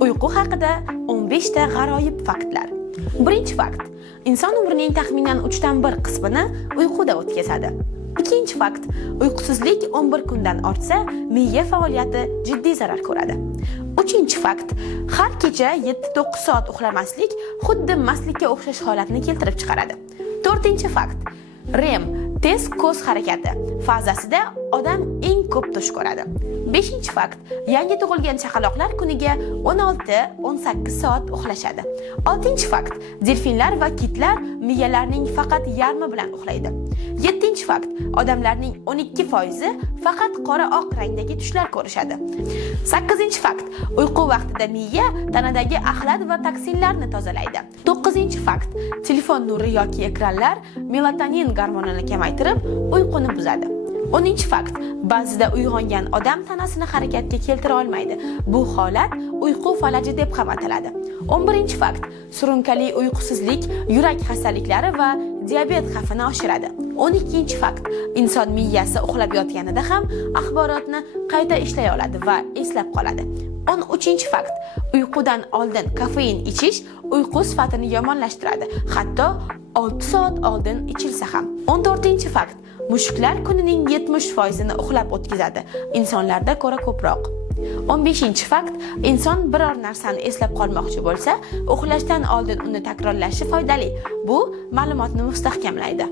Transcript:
Uyqu haqida 15 ta g'aroyib faktlar. Birinchi fakt: inson umrining taxminan 1/3 qismini uyquda o'tkazadi. Ikkinchi fakt: uyqusizlik 11 kundan ortsa, miya faoliyati jiddiy zarar ko'radi. Uchinchi fakt: har kecha 7-9 soat uxlamaslik xuddi mastlikka o'xshash holatni keltirib chiqaradi. To'rtinchi fakt: REM tez ko'z harakati fazasida odam eng ko'p tush ko'radi. Beshinchi fakt: yangi tug'ilgan chaqaloqlar kuniga 16-18 soat uxlashadi. Oltinchi fakt: delfinlar va kitlar miyalarining faqat yarmi bilan uxlaydi. Yettinchi fakt: odamlarning 12% faqat qora-oq rangdagi tushlar ko'rishadi. Sakkizinchi fakt: uyqu vaqtida miya tanadagi axlat va toksinlarni tozalaydi. To'qqizinchi fakt: telefon nuri yoki ekranlar melatonin gormonini kamaytirib, uyquni buzadi. 10-chi fakt: ba'zida uyg'ongan odam tanasini harakatga keltira olmaydi. Bu holat uyqu falaji deb ham ataladi. 11-chi fakt: surunkali uyqusizlik yurak xastaliklari va diabet xavfini oshiradi. 12-chi fakt: inson miyasi uxlab yotganida ham axborotni qayta ishlay oladi va eslab qoladi. 13-chi fakt: uyqudan oldin kofein ichish uyqu sifatini yomonlashtiradi, hatto 6 soat oldin ichilsa ham. 14-chi fakt: mushuklar kunining 70%ni uxlab o'tkazadi, insonlarda ko'ra ko'proq. 15-chi fakt: inson biror narsani eslab qolmoqchi bo'lsa, uxlashdan oldin uni takrorlashi foydali. Bu ma'lumotni mustahkamlaydi.